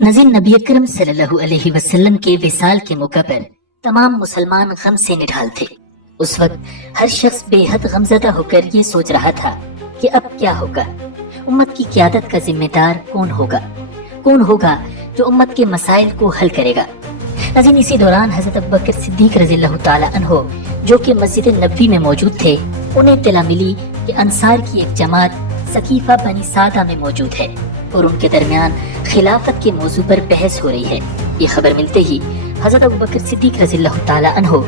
नज़ीर नबी अकरम सल्लल्लाहु अलैहि वसल्लम के विसाल के मौका पर तमाम मुसलमान गम से निढाल थे। उस वक्त हर शख्स बेहद गमज़दा होकर ये सोच रहा था कि अब क्या होगा, उम्मत की क़यादत का जिम्मेदार कौन होगा जो उम्मत के मसाइल को हल करेगा। नज़ीर इसी दौरान हज़रत अबू बकर सिद्दीक़ रज़ियल्लाहु ताला अन्हो जो कि मस्जिद नबवी में मौजूद थे, उन्हें इत्तला मिली कि अंसार की एक जमात सकीफा बनी सादा में मौजूद है और उनके दरमियान खिलाफत के मौजू पर बहस हो रही है। ये खबर मिलते ही हज़रत अबू बकर सिद्दीक़ रज़ियल्लाहु ताला अन्हो,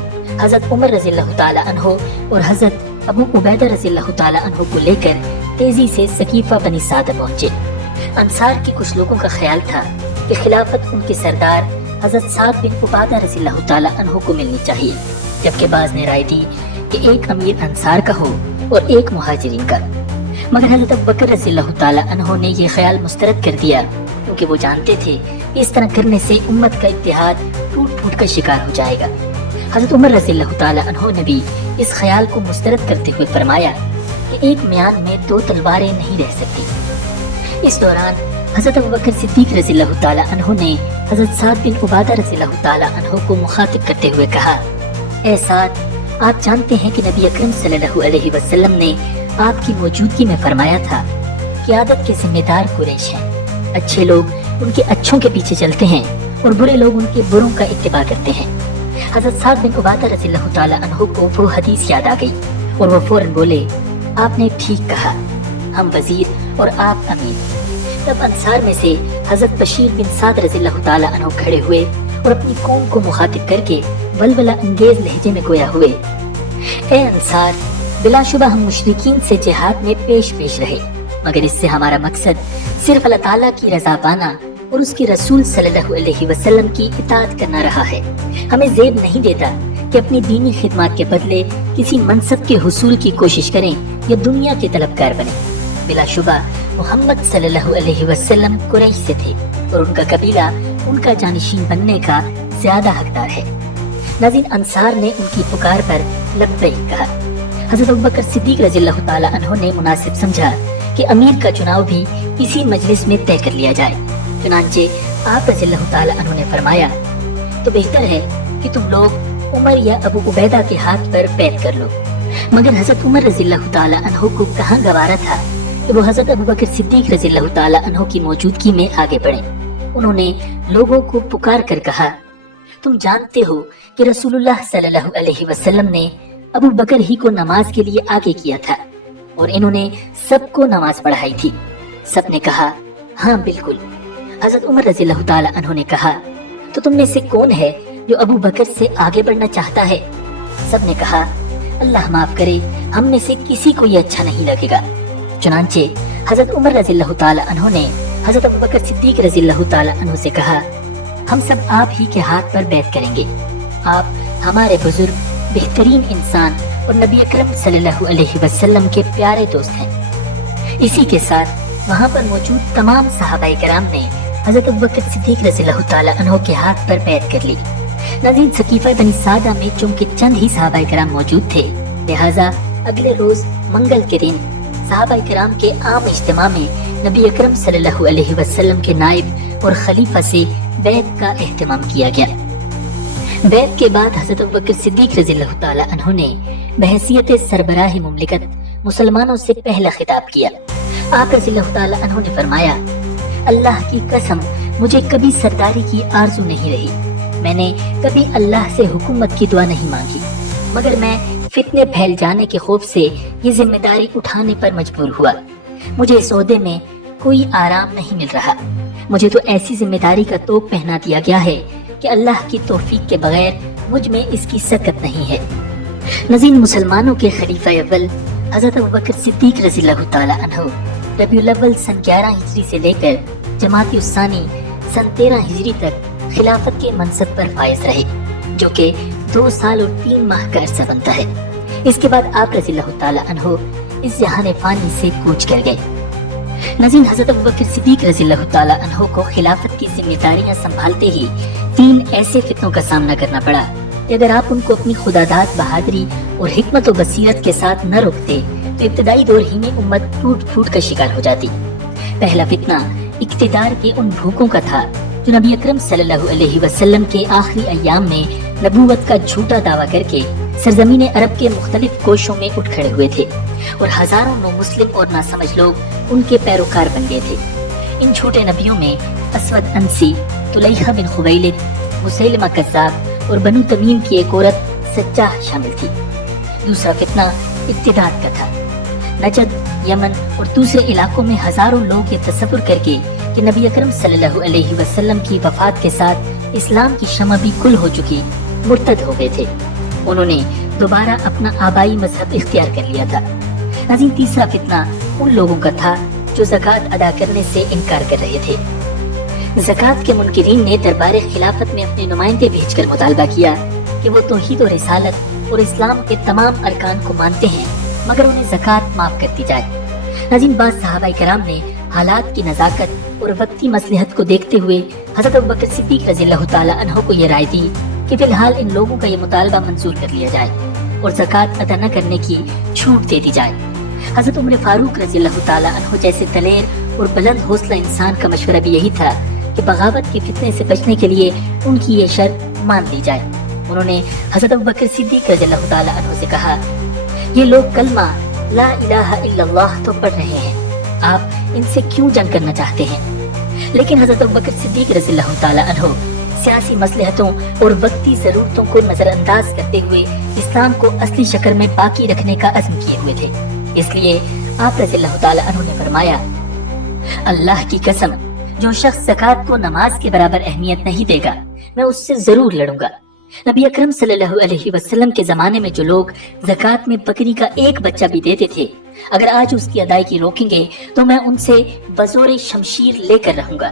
हज़रत उमर रज़ियल्लाहु ताला अन्हो और हज़रत अबू उबैदा रज़ियल्लाहु ताला अन्हो को लेकर तेजी से सकीफा बनी सादा पहुंचे। अंसार के कुछ लोगों का ख्याल था कि खिलाफत उनके सरदार हज़रत साद बिन उबादा रज़ियल्लाहु ताला अन्हो को मिलनी चाहिए, जबकि बाज़ ने राय दी कि एक अमीर अंसार का हो और एक मुहाजिरीन का। मगर हज़रत अबू बकर रज़ियल्लाहु ताला अन्हो ने ये ख्याल मुस्तरद कर दिया, क्योंकि वो जानते थे कि इस तरह करने से उम्मत का इत्तेहाद टूट कर शिकार हो जाएगा। हज़रत उमर रज़ियल्लाहु ताला अन्हो ने भी इस ख्याल को मुस्तरद करते हुए फरमाया कि एक म्यान में दो तलवारें नहीं रह सकती। इस दौरान हज़रत अबू बकर सिद्दीक़ रज़ियल्लाहु ताला अन्हो ने हज़रत साद बिन उबादा रज़ियल्लाहु ताला अन्हो को मुखातिब करते हुए कहा, ए साद, आप जानते हैं कि नबी अकरम सल्लल्लाहु अलैहि वसल्लम ने आपकी मौजूदगी में फरमाया था, क़यादत के जिम्मेदार कुरैश हैं। अच्छे लोग उनके अच्छों के पीछे चलते हैं और बुरे लोग उनके बुरों का इत्तिबा करते हैं। हज़रत साद बिन उबादा रज़ियल्लाहु ताला अन्हो को वो हदीस याद आ गई और वो फौरन बोले, आपने ठीक कहा, हम वजीर और आप अमीर। तब अंसार में से हज़रत बशीर बिन साद रज़ियल्लाहु ताला अन्हो खड़े हुए और अपनी कौम को मुखातिब करके वलवला अंगेज लहजे में गोया हुए, ए अंसार, बिलाशुबा हम मुशरिकीन से जिहाद में पेश रहे, मगर इससे हमारा मकसद सिर्फ अल्लाह ताला की रज़ा पाना और उसके रसूल सल्लल्लाहु अलैहि वसल्लम की इताअत करना रहा है। हमें ज़ेब नहीं देता कि अपनी दीनी खिदमत के बदले किसी मनसब के हुसूल की कोशिश करें या दुनिया के तलबगार बने। बिलाशुबा मोहम्मद सल्लल्लाहु अलैहि वसल्लम कुरैश से थे और उनका कबीला उनका जानिशीन बनने का ज्यादा हकदार है। नाज़रीन, अंसार ने उनकी पुकार पर लब्बैक कहा। हज़रत अबू बकर सिद्दीक़ रज़ियल्लाहु ताला अन्हो ने मुनासिब समझा कि अमीर का चुनाव भी इसी मजलिस में तय कर लिया जाए। चुनांचे आप रज़ियल्लाहु ताला अन्हो ने फरमाया, तो बेहतर है कि तुम लोग उमर या अबू उबैदा के हाथ पर बैत कर लो। मगर हज़रत उमर रज़ियल्लाहु ताला अन्हो को कहाँ गवारा था कि वो हज़रत अबू बकर सिद्दीक़ रज़ियल्लाहु ताला अन्हो की मौजूदगी में आगे बढ़े। उन्होंने लोगों को पुकार कर कहा, तुम जानते हो कि रसूलुल्लाह सल्लल्लाहु अलैहि वसल्लम ने अबू बकर ही को नमाज के लिए आगे किया था और इन्होंने सबको नमाज पढ़ाई थी। सबने कहा, हाँ बिल्कुल। हज़रत उमर रज़ियल्लाहु ताला अन्हो ने कहा, तो तुम में से कौन है जो अबू बकर से आगे बढ़ना चाहता है? सबने कहा, अल्लाह माफ करे, हम में से किसी को ये अच्छा नहीं लगेगा। चुनांचे हज़रत उमर रज़ियल्लाहु ताला अन्हो ने हज़रत अबू बकर सिद्दीक़ रज़ियल्लाहु ताला अन्हो से कहा, हम सब आप ही के हाथ पर बैत करेंगे। आप हमारे बुजुर्ग, बेहतरीन इंसान और नबी अकरम सल्लल्लाहु अलैहि वसल्लम के प्यारे दोस्त हैं। इसी के साथ वहाँ पर मौजूद तमाम सहाबाए किराम ने हज़रत अबू बकर सिद्दीक़ रज़ियल्लाहु ताला अन्हो के हाथ पर बैत कर ली। नाज़रीन, सकीफ़ा बनी सादा में चूंकि चंद ही सहाबाए किराम मौजूद थे, लिहाजा अगले रोज मंगल के दिन सहाबाए किराम के आम इज्तिमा में नबी अकरम सल्लल्लाहु अलैहि वसल्लम के नायब और खलीफा से बैत का एहतमाम किया गया। बैत के बाद हज़रत अबू बकर सिद्दीक़ रज़ियल्लाहु ताला अन्हो ने बहैसियत सरबराह मुमलिकत मुसलमानों से पहला खिताब किया। आप रज़ियल्लाहु ताला अन्हो ने फरमाया, अल्लाह की कसम, मुझे कभी सरदारी की आरज़ू नहीं रही। मैंने कभी अल्लाह से हुकूमत की दुआ नहीं मांगी, मगर मैं फितने फैल जाने के खौफ से ये जिम्मेदारी उठाने पर मजबूर हुआ। मुझे इस ओहदे में कोई आराम नहीं मिल रहा। मुझे तो ऐसी जिम्मेदारी का तोप पहना दिया गया है कि अल्लाह की तौफीक के बगैर मुझ में इसकी सकत नहीं है। नज़ीर, मुसलमानों के खलीफा अव्वल हज़रत अबू बकर सिद्दीक़ रज़ियल्लाहु ताला अन्हो रबीउल अव्वल सन 11 हिजरी से लेकर जमात उस्सानी सन 13 हिजरी तक खिलाफत के मनसब पर फायज रहे, जो कि 2 साल और 3 माह का अरसा बनता है। इसके बाद आप रज़ियल्लाहु ताला अन्हो इस जहान फानी से कूच कर गए। नज़ीर, हज़रत अबू बकर सिद्दीक़ रज़ियल्लाहु ताला अन्हो को खिलाफत की जिम्मेदारियां संभालते ही 3 ऐसे फितनों का सामना करना पड़ा कि अगर आप उनको अपनी खुदादाद, बहादुरी और हिकमत व बसीरत के साथ न रोकते तो इब्तदाई दौर ही में उम्मत टूट फूट का शिकार हो जाती। पहला फितना इक़्तिदार के उन भूखों का था जो नबी अकरम सल्लल्लाहु अलैहि वसल्लम के आखिरी अय्याम में नबूवत का झूठा दावा करके सरजमीन अरब के मुख्तलिफ कोशों में उठ खड़े हुए थे और हजारों नो मुस्लिम और नासमझ लोग उनके पैरोकार बन गए थे। इन झूठे नबियों में असवद अंसी, तुलैहा बिन खुवैलिद, मुसैलमा कज़्ज़ाब और बनु तमीम की एक औरत सज्जाह शामिल थी। दूसरा फितना इत्तिदाद का था। नजद, यमन और दूसरे इलाकों में हजारों लोग ये तसव्वुर करके कि नबी अकरम सल्लल्लाहु अलैहि वसल्लम की वफात के साथ इस्लाम की शमा भी कुल हो चुकी, मुर्तद हो गए थे। उन्होंने दोबारा अपना आबाई मजहब इख्तियार कर लिया था। नाज़रीन, तीसरा फितना उन लोगों का था जो ज़कात अदा करने से इनकार कर रहे थे। ज़कात के मुनकिरीन ने दरबार खिलाफत में अपने नुमाइंदे भेजकर मुतालबा किया कि वो तौहीद और रिसालत और इस्लाम के तमाम अरकान को मानते हैं, मगर उन्हें ज़कात माफ कर दी जाए। नाज़रीन, बाज़ सहाबाए कराम ने हालात की नज़ाकत और वक्ती मसलहत को देखते हुए हज़रत अबू बकर सिद्दीक़ रज़ियल्लाहु ताला अन्हु को ये राय दी कि फिलहाल इन लोगों का ये मुतालबा मंजूर कर लिया जाए और ज़कात अदा न करने की छूट दे दी जाए। हज़रत उमर फारूक रज़ियल्लाहु ताला अन्हु जैसे दलेर और बुलंद हौसला इंसान का मशवरा भी यही था कि बगावत के फितने से बचने के लिए उनकी ये शर्त मान ली जाए। उन्होंने हज़रत अबू बकर सिद्दीक़ रज़ियल्लाहु ताला अन्हु से कहा, ये लोग कलमा ला इलाहा इल्लल्लाह तो पढ़ रहे हैं, आप इनसे क्यों जंग करना चाहते हैं? लेकिन हज़रत अबू बकर सिद्दीक़ रज़ियल्लाहु ताला अन्हु सियासी मसलहतों और वक्ती ज़रूरतों को नज़रअंदाज करते हुए इस्लाम को असली शक्ल में बाकी रखने का अज़्म किए हुए थे। इसलिए आप रज़ियल्लाहु ताला अन्हु ने फरमाया, अल्लाह की कसम, जो शख्स ज़कात को नमाज के बराबर अहमियत नहीं देगा, मैं उससे जरूर लड़ूंगा। नबी अकरम सल्लल्लाहु अलैहि वसल्लम के ज़माने में जो लोग ज़कात में बकरी का एक बच्चा भी देते थे, अगर आज उसकी अदायगी रोकेंगे तो मैं उनसे बज़ोर शमशीर लेकर रहूंगा।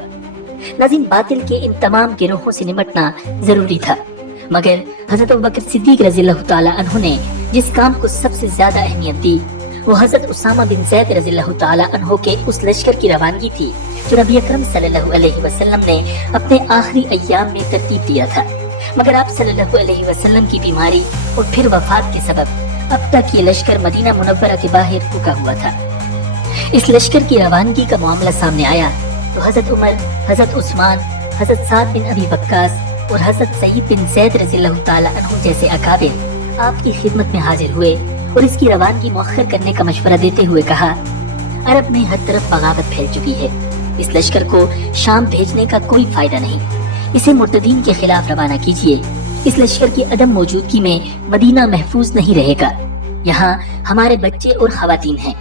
नाज़रीन, बातिल के इन तमाम गिरोहों से निपटना जरूरी था, मगर हज़रत अबू बकर सिद्दीक़ रज़ियल्लाहु ताला अन्हु ने जिस काम को सबसे ज्यादा अहमियत दी वो हज़रत उसामा बिन ज़ैद रज़ियल्लाहु ताला अन्हु के उस लश्कर की रवानगी थी जो नबी अकरम सल्लल्लाहु अलैहि वसल्लम ने अपने आखिरी अय्याम में तरतीब दिया था। मगर आप सल्लल्लाहु अलैहि वसल्लम की बीमारी और फिर वफात के सबब अब तक ये लश्कर मदीना मुनव्वरा के बाहर रुका हुआ था। इस लश्कर की रवानगी का मामला सामने आया तो हज़रत उमर, हज़रत उस्मान, हज़रत साद बिन अबी वक्कास और हज़रत सईद बिन ज़ैद रज़ियल्लाहु ताला अन्हु जैसे अकाबिर आपकी खिदमत में हाजिर हुए और इसकी रवानगी मुअख्खर करने का मशवरा देते हुए कहा, अरब में हर तरफ बगावत फैल चुकी है, इस लश्कर को शाम भेजने का कोई फायदा नहीं, इसे मुर्तदीन के खिलाफ रवाना कीजिए। इस लश्कर की अदम मौजूदगी में मदीना महफूज नहीं रहेगा, यहाँ हमारे बच्चे और खवातीन हैं।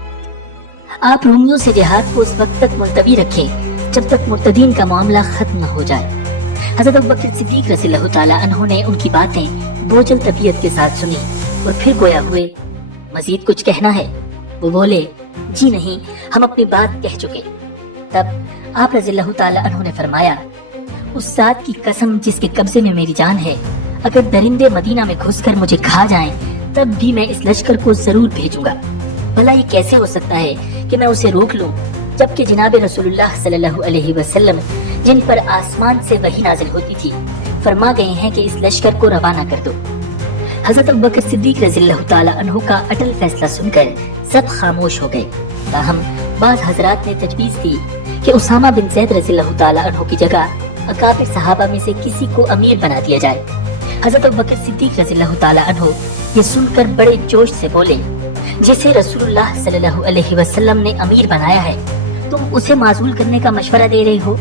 आप रोमियों से जिहाद को उस वक्त तक मुलतवी रखें जब तक मुर्तदीन का मामला खत्म न हो जाए। हज़रत अबू बकर सिद्दीक़ रज़ियल्लाहु ताला अन्हु ने उनकी बातें बोझल तबीयत के साथ सुनी और फिर गोया हुए, मजीद कुछ कहना है? वो बोले, जी नहीं, हम अपनी बात कह चुके। तब आप रज़ियल्लाहु ताला अन्हु ने फरमाया, उस ज़ात की कसम जिसके कब्जे में मेरी जान है, अगर दरिंदे मदीना में घुसकर मुझे खा जाएं, तब भी मैं इस लश्कर को जरूर भेजूंगा। भला ये कैसे हो सकता है कि मैं उसे रोक लूं, जबकि जनाब रसूलुल्लाह सल्लल्लाहु अलैहि वसल्लम जिन पर आसमान से वही नाजिल होती थी फरमा गए हैं कि इस लश्कर को रवाना कर दो। हज़रत अबू बकर सिद्दीक़ रज़ियल्लाहु ताला अन्हु का अटल फैसला सुनकर सब खामोश हो गए। ताहम बाज़ हज़रात ने तजवीज़ दी कि उसामा बिन ज़ैद रज़ियल्लाहु ताला अन्हु की जगह अकाबिर सहाबा में से किसी को अमीर बना दिया जाए। हज़रत अबू बकर सिद्दीक़ रज़ियल्लाहु ताला अन्हु ये सुनकर बड़े जोश से बोले, जिसे रसूलुल्लाह सल्लल्लाहु अलैहि वसल्लम ने अमीर बनाया है, तुम उसे माज़ूल करने का मशवरा दे रहे हो?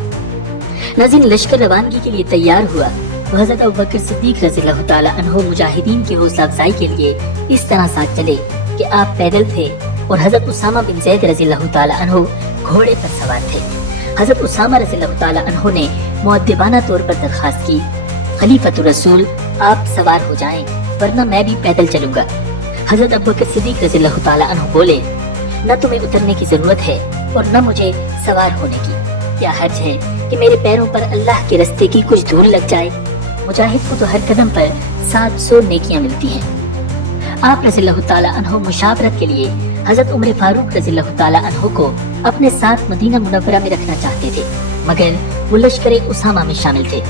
नाज़रीन, लश्कर रवानगी के लिए तैयार हुआ तो हज़रत अबू बकर सिद्दीक़ रज़ियल्लाहु ताला अन्हु मुजाहिदीन की हौसला अफजाई के लिए इस तरह साथ चले कि आप पैदल थे और हज़रत उसामा बिन ज़ैद रज़ियल्लाहु ताला अन्हु घोड़े पर सवार थे। हज़रत उसामा रज़ियल्लाहु ताला अन्हु ने मुअद्दिबाना तौर पर दरख्वास्त की, खलीफतुर रसूल, आप सवार हो जाएं, वरना मैं भी पैदल चलूंगा। हज़रत अबू बकर सिद्दीक़ रज़ियल्लाहु ताला अन्हु बोले, न तुम्हें उतरने की जरूरत है और न मुझे सवार होने की। क्या हर्ज है कि मेरे पैरों पर अल्लाह के रस्ते की कुछ धूल लग जाए? मुजाहिद को तो हर कदम पर 700 नेकियां मिलती हैं। आप रज़ियल्लाहु ताला अन्हु मुशावरत के लिए हज़रत उमर फारूक रज़ियल्लाहु ताला अन्हु को अपने साथ मदीना मुनव्वरा में रखना चाहते थे, मगर वो लश्कर उसामा में शामिल थे।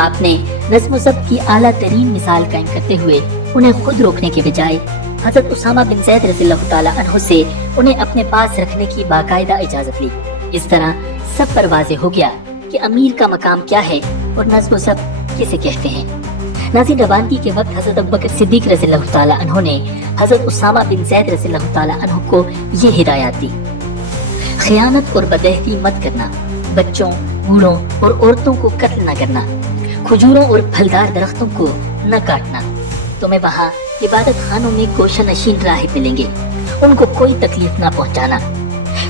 आपने नज़्म ज़ब्त की आला तरीन मिसाल कायम करते हुए उन्हें खुद रोकने के बजाय हज़रत उसामा बिन ज़ैद रज़ियल्लाहु ताला अन्हु से उन्हें अपने पास रखने की बाकायदा इजाजत ली। इस तरह सब पर वाज़ेह हो गया کہ امیر کا مقام کیا ہے اور نظم و ضبط کسے کہتے ہیں۔ ناظرین، روانگی کے وقت حضرت ابوبکر صدیق رضی اللہ تعالیٰ عنہ نے حضرت اسامہ بن زید رضی اللہ تعالیٰ عنہ کو یہ ہدایات دی: خیانت اور بدعہدی مت کرنا، بچوں، بوڑھوں اور عورتوں کو قتل نہ کرنا، کھجوروں اور پھلدار درختوں کو نہ کاٹنا۔ تمہیں وہاں عبادت خانوں میں گوشہ نشین راہب ملیں گے، ان کو کوئی تکلیف نہ پہنچانا۔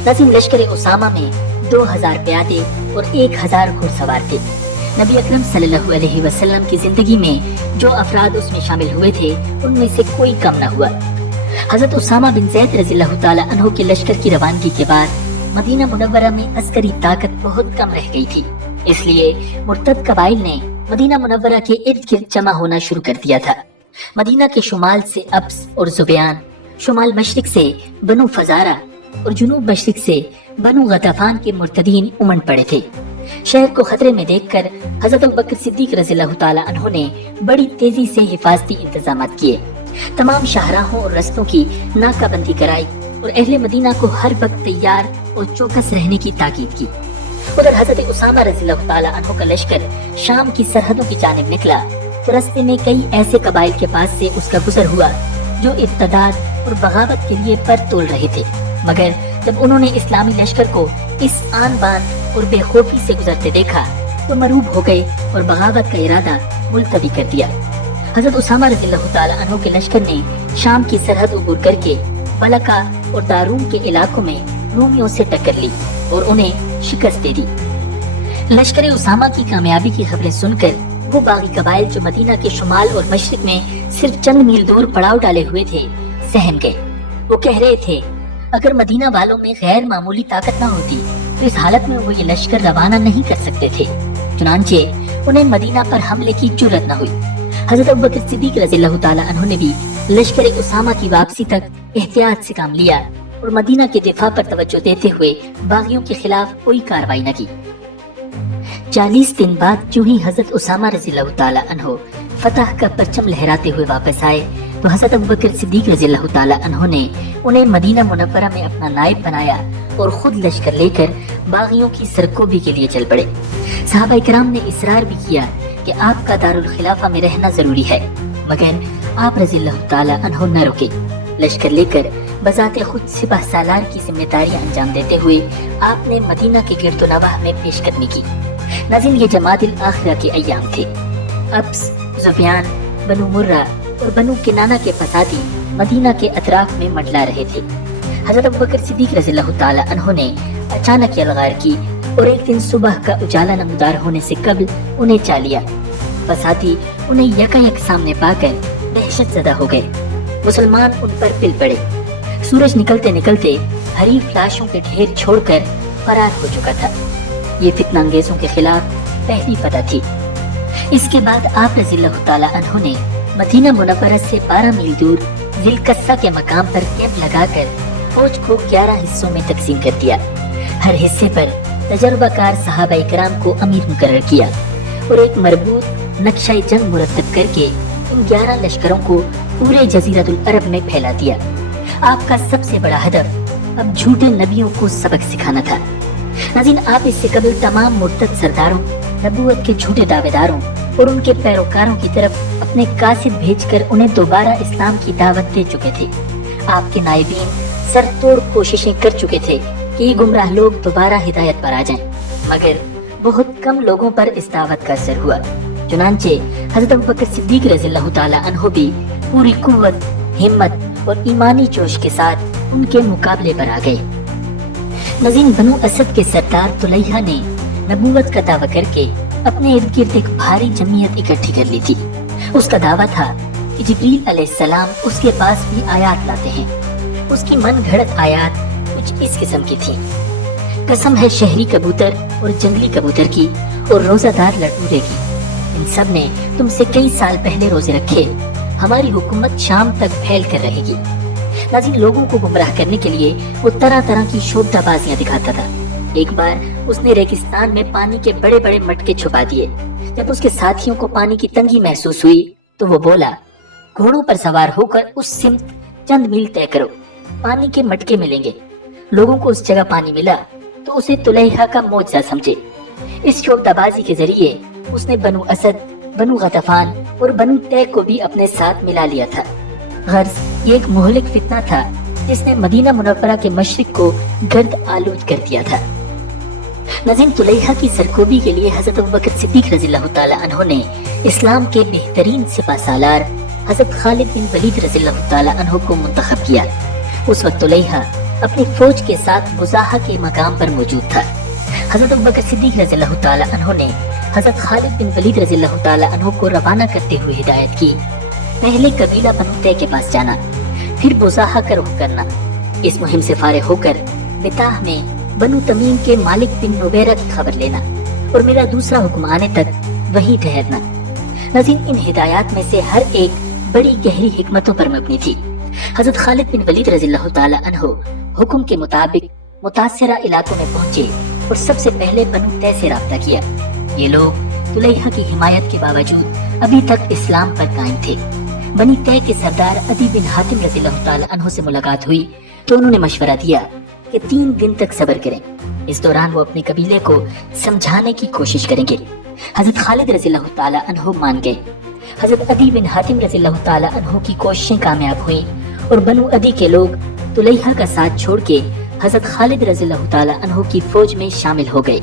ناظرین، لشکر اسامہ میں 2000 پیادے اور 1000 گھڑ سوار تھے۔ نبی اکرم صلی اللہ علیہ وسلم کی زندگی میں جو افراد اس میں شامل ہوئے تھے ان میں سے کوئی کم نہ ہوا۔ حضرت اسامہ بن زید رضی اللہ تعالیٰ عنہ کے لشکر کی روانگی کے بعد مدینہ منورہ میں عسکری طاقت بہت کم رہ گئی تھی، اس لیے مرتد قبائل نے مدینہ منورہ کے ارد گرد جمع ہونا شروع کر دیا تھا۔ مدینہ کے شمال سے ابس اور زبیان، شمال مشرق سے بنو فزارہ اور جنوب مشرق سے بنو غطفان کے مرتدین امنڈ پڑے تھے۔ شہر کو خطرے میں دیکھ کر حضرت ابوبکر صدیق رضی اللہ تعالیٰ عنہ نے بڑی تیزی سے حفاظتی انتظامات کیے، تمام شاہراہوں اور رستوں کی ناکہ بندی کرائی اور اہل مدینہ کو ہر وقت تیار اور چوکس رہنے کی تاکید کی۔ ادھر حضرت اسامہ رضی اللہ تعالیٰ عنہ کا لشکر شام کی سرحدوں کی جانب نکلا تو رستے میں کئی ایسے قبائل کے پاس سے اس کا گزر ہوا جو ارتداد اور بغاوت کے لیے پر تول رہے تھے، مگر جب انہوں نے اسلامی لشکر کو اس آن بان اور بے خوفی سے گزرتے دیکھا تو مروب ہو گئے اور بغاوت کا ارادہ ملتوی کر دیا۔ حضرت اسامہ رضی اللہ تعالیٰ عنہ کے لشکر نے شام کی سرحد عبور کر کے بلقا اور داروم کے علاقوں میں رومیوں سے ٹکر لی اور انہیں شکست دے دی۔ لشکر اسامہ کی کامیابی کی خبریں سن کر وہ باغی قبائل جو مدینہ کے شمال اور مشرق میں صرف چند میل دور پڑاؤ ڈالے ہوئے تھے سہم گئے۔ وہ کہہ رہے تھے اگر مدینہ والوں میں غیر معمولی طاقت نہ ہوتی تو اس حالت میں وہ یہ لشکر روانہ نہیں کر سکتے تھے، چنانچہ انہیں مدینہ پر حملے کی جرأت نہ ہوئی۔ حضرت ابوبکر صدیق رضی اللہ تعالیٰ عنہ نے بھی لشکر اسامہ کی واپسی تک احتیاط سے کام لیا اور مدینہ کے دفاع پر توجہ دیتے ہوئے باغیوں کے خلاف کوئی کارروائی نہ کی۔ 40 دن بعد جو ہی حضرت اسامہ رضی اللہ تعالیٰ عنہ فتح کا پرچم لہراتے ہوئے واپس آئے تو حضرت ابوبکر صدیق رضی اللہ تعالیٰ عنہ نے انہیں مدینہ منورہ میں اپنا نائب بنایا اور خود لشکر لے کر باغیوں کی سرکوبی کے لیے چل پڑے۔ صحابہ کرام نے اصرار بھی کیا کہ آپ کا دارالخلافہ میں رہنا ضروری ہے، مگر آپ رضی اللہ تعالیٰ عنہ نہ رکے۔ لشکر لے کر بذات خود سپہ سالار کی ذمہ داریاں انجام دیتے ہوئے آپ نے مدینہ کے گرد و نواح میں پیش قدمی کی۔ ناظرین، یہ جمادی الاخرہ کے ایام تھے۔ ابس، زبیان، بنو مرہ اور بنو کنانہ کے فسادی مدینہ کے اطراف میں منڈلا رہے تھے۔ حضرت ابوبکر صدیق رضی اللہ تعالیٰ عنہ نے اچانک یلغار کی اور ایک دن صبح کا اجالا نمودار ہونے سے قبل انہیں چا لیا۔ فسادی انہیں یکایک سامنے پا کر دہشت زدہ ہو گئے۔ مسلمان ان پر پل پڑے۔ سورج نکلتے نکلتے حریف لاشوں کے ڈھیر چھوڑ کر فرار ہو چکا تھا۔ یہ فتنہ انگیزوں کے خلاف پہلی فتح تھی۔ اس کے بعد آپ رضی اللہ تعالیٰ عنہ نے مدینہ منورہ سے 12 میل دور ذی القصہ کے مقام پر کیمپ لگا کر فوج کو 11 حصوں میں تقسیم کر دیا۔ ہر حصے پر تجربہ کار صحابہ کرام کو امیر مقرر کیا اور ایک مربوط نقشہ جنگ مرتب کر کے ان 11 لشکروں کو پورے جزیرۃ العرب میں پھیلا دیا۔ آپ کا سب سے بڑا ہدف اب جھوٹے نبیوں کو سبق سکھانا تھا۔ ناظرین، آپ اس سے قبل تمام مرتد سرداروں، نبوت کے جھوٹے دعوے داروں اور ان کے پیروکاروں کی طرف اپنے قاصد بھیج کر انہیں دوبارہ اسلام کی دعوت دے چکے تھے۔ آپ کے نائبین سر توڑ کوششیں کر چکے تھے کہ یہ گمراہ لوگ دوبارہ ہدایت پر آ جائیں، مگر بہت کم لوگوں پر اس دعوت کا اثر ہوا۔ چنانچہ حضرت ابوبکر صدیق رضی اللہ تعالیٰ عنہ بھی پوری قوت، ہمت اور ایمانی جوش کے ساتھ ان کے مقابلے پر آ گئے۔ ناظرین، بنو اسد کے سردار طلیحہ نے نبوت کا دعویٰ کر کے اپنے ارد گرد ایک بھاری جمعیت اکٹھی کر لی تھی۔ اس کا دعویٰ تھا کہ جبریل علیہ السلام اس کے پاس بھی آیات لاتے ہیں۔ اس کی من گھڑت آیات کچھ اس قسم کی تھی: قسم ہے شہری کبوتر اور جنگلی کبوتر کی اور روزہ دار لٹورے کی، ان سب نے تم سے کئی سال پہلے روزے رکھے، ہماری حکومت شام تک پھیل کر رہے گی۔ ناظرین، لوگوں کو گمراہ کرنے کے لیے وہ طرح طرح کی شوبدہ بازیاں دکھاتا تھا۔ ایک بار اس نے ریگستان میں پانی کے بڑے بڑے مٹکے چھپا دیے۔ جب اس کے ساتھیوں کو پانی کی تنگی محسوس ہوئی تو وہ بولا، گھوڑوں پر سوار ہو کر اس سمت چند میل طے کرو، پانی کے مٹکے ملیں گے۔ لوگوں کو اس جگہ پانی ملا تو اسے طلیحہ کا معجزہ سمجھے इस शोबदाबाजी के जरिए उसने बनु असद, बनु गतफान और बनु तै को भी अपने साथ मिला लिया था। गर्ज ये एक मुहलिक फितना था जिसने मदीना मुनव्वरा के मशरिक को गर्द आलूद कर दिया था। नज़ीम तुलैहा की सरकोबी के लिए हजरत अबू बकर सिद्दीक रज़ियल्लाहु ताला अन्हु ने इस्लाम के बेहतरीन सिपा सालार हजरत खालिद बिन वलीद रज़ियल्लाहु ताला अन्हु को मुंतखब किया। उस वक्त तुलैहा अपनी फौज के साथ मुज़ाहा के मकाम पर मौजूद था। हजरत अबू बकर सिद्दीक रज़ियल्लाहु ताला अन्हु ने हजरत खालिद बिन वलीद रज़ियल्लाहु ताला अन्हु को रवाना करते हुए हिदायत की, पहले कबीला बनु तै के पास जाना, फिर मुज़ाहा का रुख करना। इस मुहिम से फारिग होकर बिताह में बनु तमीम के मालिक बिन नुबैरा की खबर लेना और मेरा दूसरा हुक्म आने तक वहीं ठहरना। नज़ीम इन हिदायत में से हर एक बड़ी गहरी हिकमतों पर मबनी थी। हजरत खालिद बिन वलीद रज़ियल्लाहु ताला अन्हु हुक्म के मुताबिक मुतासिरा इलाकों में पहुंचे और सबसे पहले बनु तै से राब्ता किया। ये लोग तुलैहा की हिमायत के बावजूद अभी तक इस्लाम पर कायम थे। बनी तै के सरदार अदी बिन हातिम रज़ियल्लाहु ताला अन्हु से मुलाकात हुई तो उन्होंने मशवरा दिया कि 3 दिन तक सब्र करें। इस दौरान वो अपने कबीले को समझाने की कोशिश करेंगे। हजरत खालिद रज़ियल्लाहु ताला अन्हु मान गए। हजरत अदी बिन हातिम रज़ियल्लाहु ताला अन्हु की कोशिशें कामयाब हुई और बनु अदी के लोग तुलैहा का साथ छोड़ के हजरत खालिद रज़ियल्लाहु ताला अन्हु की फौज में शामिल हो गए।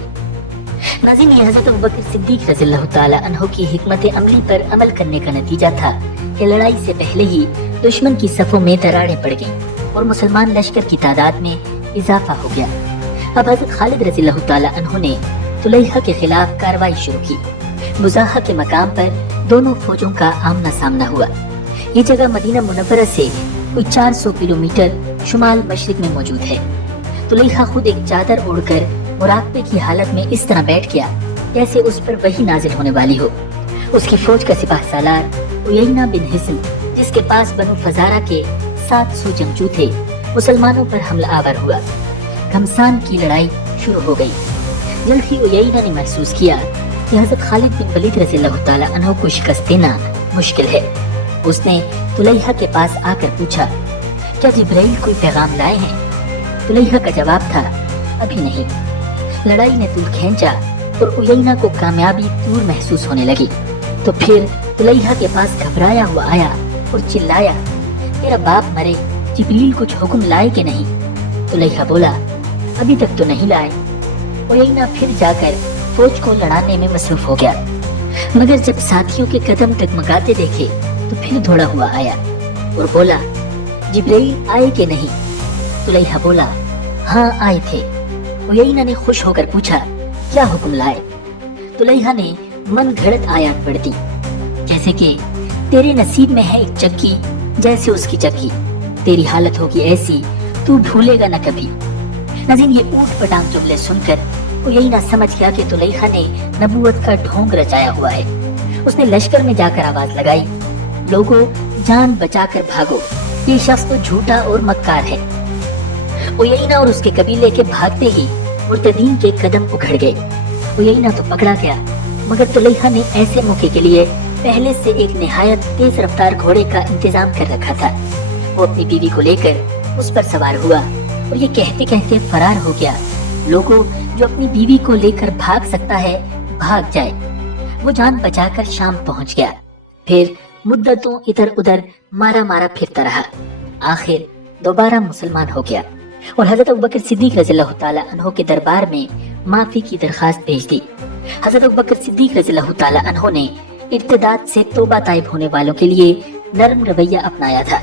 नाज़रीन, ये हजरत अबू बकर सिद्दीक रज़ियल्लाहु ताला अन्हु की हिकमत अमली पर अमल करने का नतीजा था कि लड़ाई से पहले ही दुश्मन की सफों में दरारें पड़ गईं और मुसलमान लश्कर की तादाद में इजाफा हो गया। अब हजरत खालिद रज़ियल्लाहु ताला अन्हु ने तुलैहा के खिलाफ कार्रवाई शुरू की। मुज़ाहा के मकाम पर दोनों फौजों का आमना सामना हुआ। ये जगह मदीना मुनव्वरा से कोई 400 किलोमीटर शुमाल मशरिक में मौजूद है। तुलैहा खुद एक चादर ओढ़कर मुराकबे की हालत में इस तरह बैठ गया जैसे उस पर वही नाजिल होने वाली हो। उसकी फौज का सिपाह सालार उयैना बिन हिस्न, जिसके पास बनु फजारा के 700 जंगजू थे, मुसलमानों पर हमला आवर हुआ। घमसान की लड़ाई शुरू हो गई। जल्द ही उयैना ने महसूस किया कि हजरत खालिद बिन वलीद रज़ियल्लाहु ताला अन्हु को शिकस्त देना मुश्किल है। उसने तुलैहा के पास आकर पूछा, क्या जिब्राइल कोई पैगाम लाए हैं? तुलैहा का जवाब था, अभी नहीं। लड़ाई ने तूल खींचा और उयैना को कामयाबी दूर महसूस होने लगी। तो फिर तुलैहा के पास घबराया हुआ आया और चिल्लाया, तेरा बाप मरे, जिब्रील कुछ हुक्म लाए कि नहीं? तुलैहा बोला, अभी तक तो नहीं लाए। उयैना फिर जाकर फौज को लड़ाने में मसरूफ हो गया, मगर जब साथियों के कदम डगमगाते देखे तो फिर दौड़ा हुआ आया और बोला, जिब्रील आए कि नहीं? तुलैहा बोला, हाँ आए थे। उयैना ने खुश होकर पूछा, क्या हुक्म लाए? तुलैहा ने मन घड़त आयत पढ़ दी, जैसे कि तेरे नसीब में है एक चक्की जैसे उसकी चक्की, तेरी हालत होगी ऐसी तू भूलेगा न कभी। नाज़रीन, ये ऊट पटांग जुमले सुनकर उयैना समझ गया कि तुलैहा ने नबूवत का ढोंग रचाया हुआ है। उसने लश्कर में जाकर आवाज लगाई, लोगों जान बचाकर भागो, ये शख्स तो झूठा और मक्कार है। उयैना और उसके कबीले के भागते ही मुर्तदीन के कदम उखड़ गए। उयैना तो पकड़ा गया, मगर तुलैहा ने ऐसे मौके के लिए पहले से एक निहायत तेज रफ्तार घोड़े का इंतजाम कर रखा था। वो अपनी बीवी को लेकर उस पर सवार हुआ और ये कहते कहते फरार हो गया, लोगों जो अपनी बीवी को लेकर भाग सकता है भाग जाए। वो जान बचाकर शाम पहुंच गया, फिर मुद्दतों इधर उधर मारा मारा फिरता रहा। आखिर दोबारा मुसलमान हो गया और हजरत अबू बकर सिद्दीक रज़ियल्लाहु ताला अन्हु के दरबार में माफी की दरखास्त भेज दी। हजरत अबू बकर सिद्दीक रज़ियल्लाहु ताला अन्हु ने इर्तिदाद से तौबा ताइब होने वालों के लिए नरम रवैया अपनाया था।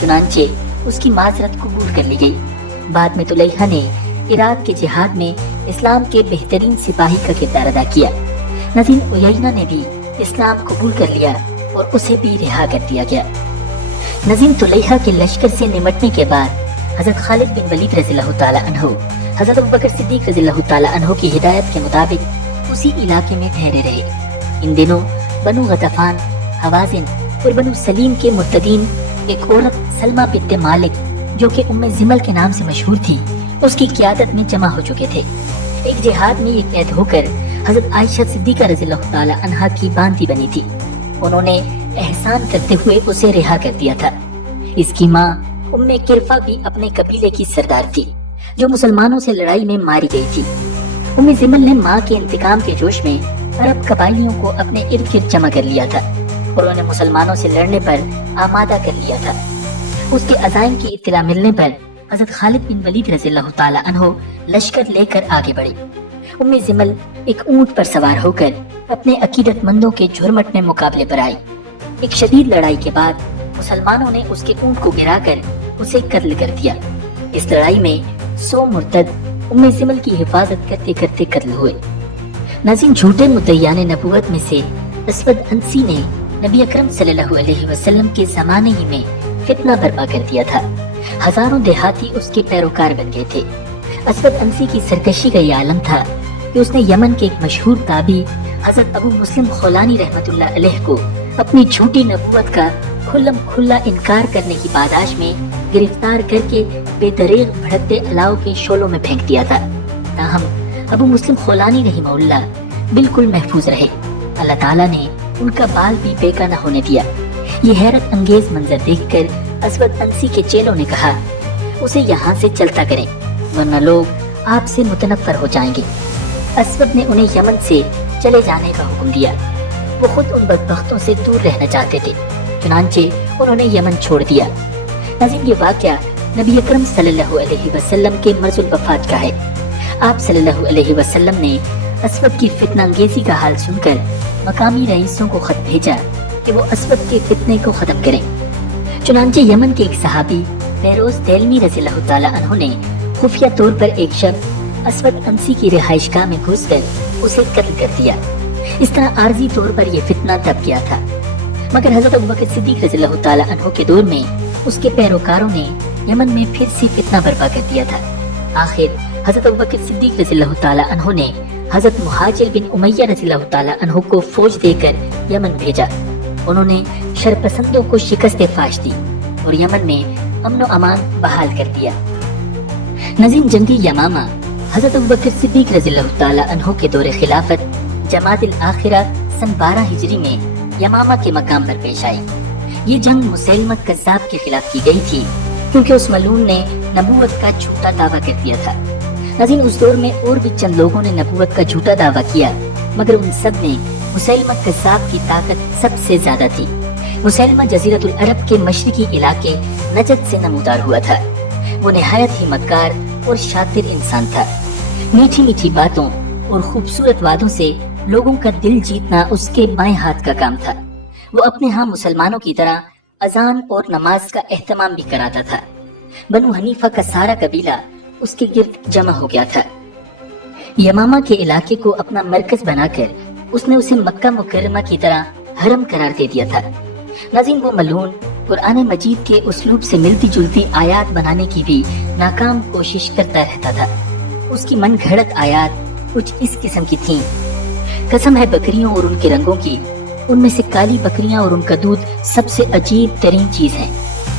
चुनांचे उसकी माजरत कबूल कर ली गई। बाद में तुलैहा ने इराक के जिहाद में इस्लाम के बेहतरीन सिपाही का किरदार अदा किया। नज़ीर उयैना ने भी इस्लाम कबूल कर लिया और उसे भी रिहा कर दिया गया। नज़ीर तुलैहा के लश्कर से निमटने के बाद हजरत खालिद बिन वलीद रज़ियल्लाहु ताला अन्हु हजरत अबू बकर सिद्दीक रज़ियल्लाहु ताला अन्हु की हिदायत के मुताबिक उसी इलाके में ठहरे रहे। इन दिनों बनु गतफान, हवाजिन और बनु सलीम के मुर्तदीन एक औरत सलमा बिन्त मालिक, जो कि उम्मे जिमल के नाम से मशहूर थी, उसकी क़ियादत में जमा हो चुके थे। एक जिहाद में ये कैद होकर हजरत आयशा सिद्दीका रज़ियल्लाहु ताला अन्हा की बांदी बनी थी। उन्होंने एहसान करते हुए उसे रिहा कर दिया था। इसकी माँ उम्मे किरफा भी अपने कबीले की सरदार थी, जो मुसलमानों से लड़ाई में मारी गई थी। زمل نے ماں کے انتقام کے جوش میں عرب قبائلیوں کو اپنے ارد گرد جمع کر لیا تھا اور انہیں مسلمانوں سے لڑنے پر آمادہ کر لیا تھا۔ اس کے عزائم کی اطلاع ملنے پر حضرت خالد بن ولید رضی اللہ تعالی عنہ لشکر لے کر آگے بڑھے۔ زمل ایک اونٹ پر سوار ہو کر اپنے عقیدت مندوں کے جھرمٹ میں مقابلے پر آئی۔ ایک شدید لڑائی کے بعد مسلمانوں نے اس کے اونٹ کو گرا کر اسے قتل کر دیا۔ اس لڑائی میں 100 مرتد زمل کی حفاظت کرتے کرتے قتل ہوئے۔ ناظرین، جھوٹے مدعیان نبوت میں سے اسود انسی نے نبی اکرم صلی اللہ علیہ وسلم کے زمانے ہی میں فتنہ برپا کر دیا تھا۔ ہزاروں دیہاتی اس کے پیروکار بن گئے تھے۔ اسود انسی کی سرکشی کا یہ عالم تھا کہ اس نے یمن کے ایک مشہور تابعی حضرت ابو مسلم خولانی رحمۃ اللہ علیہ کو اپنی جھوٹی نبوت کا کھلم کھلا انکار کرنے کی پاداش میں گرفتار کر کے بے دریغ بھڑکتے الاؤ کے شعلوں میں پھینک دیا تھا۔ تاہم ابو مسلم خولانی رحمہ اللہ بالکل محفوظ رہے۔ اللہ تعالیٰ نے ان کا بال بھی بیکا نہ ہونے دیا۔ یہ حیرت انگیز منظر دیکھ کر اسود انسی کے چیلوں نے کہا، اسے یہاں سے چلتا کریں ورنہ لوگ آپ سے متنفر ہو جائیں گے۔ اسود نے انہیں یمن سے چلے جانے کا حکم دیا۔ وہ خود ان بدبختوں سے دور رہنا چاہتے تھے، چنانچہ انہوں نے یمن چھوڑ دیا۔ ناظرین، یہ واقعہ نبی اکرم صلی اللہ علیہ وسلم کے مرض الوفات کا ہے۔ آپ صلی اللہ علیہ وسلم نے اسود کی فتنہ انگیزی کا حال سن کر مقامی رئیسوں کو خط بھیجا کہ وہ اسود کے فتنے کو ختم کریں۔ چنانچہ یمن کے ایک صحابی فیروز دیلمی رضی اللہ تعالی عنہ نے خفیہ طور پر ایک شب اسود انسی کی رہائش گاہ میں گھس کر اسے قتل کر دیا۔ اس طرح عارضی طور پر یہ فتنہ دب گیا تھا، مگر حضرت ابوبکر صدیق رضی اللہ تعالی عنہ کے دور میں اس کے پیروکاروں نے یمن میں پھر سے فتنہ برپا کر دیا تھا۔ آخر حضرت ابوبکر صدیق رضی اللہ تعالی عنہ نے حضرت مہاجر بن امیہ رضی اللہ تعالی عنہ کو فوج دے کر یمن بھیجا۔ انہوں نے شرپسندوں کو شکست فاش دی اور یمن میں امن و امان بحال کر دیا۔ ناظرین، جنگی یمامہ حضرت ابوبکر صدیق رضی اللہ تعالی عنہ کے دور خلافت جمادی الاخرہ سن 12 ہجری میں یمامہ کے مقام پر پیش آئی۔ یہ جنگ مسیلمہ کذاب کے خلاف کی گئی تھی کیونکہ اس ملعون نے نبوت کا جھوٹا دعویٰ کر دیا تھا۔ ناظرین، اس دور میں اور بھی چند لوگوں نے نبوت کا جھوٹا دعویٰ کیا، مگر ان سب میں مسیلمہ کذاب کی طاقت سب سے زیادہ تھی۔ مسیلمہ جزیرۃ العرب کے مشرقی علاقے نجد سے نمودار ہوا تھا۔ وہ نہایت ہی مکار اور شاطر انسان تھا۔ میٹھی میٹھی باتوں اور خوبصورت وعدوں سے لوگوں کا دل جیتنا اس کے بائیں ہاتھ کا کام تھا۔ وہ اپنے ہاں مسلمانوں کی طرح اذان اور نماز کا اہتمام بھی کراتا تھا۔ بنو حنیفہ کا سارا قبیلہ اس کے گرد جمع ہو گیا تھا۔ یمامہ کے علاقے کو اپنا مرکز بنا کر اس نے اسے مکہ مکرمہ کی طرح حرم قرار دے دیا تھا۔ ناظرین، وہ ملعون قرآن مجید کے اسلوب سے ملتی جلتی آیات بنانے کی بھی ناکام کوشش کرتا رہتا تھا۔ اس کی من گھڑت آیات کچھ اس قسم کی تھیں: قسم ہے بکریوں اور ان کے رنگوں کی، ان میں سے کالی بکریاں اور ان کا دودھ سب سے عجیب ترین چیز ہے۔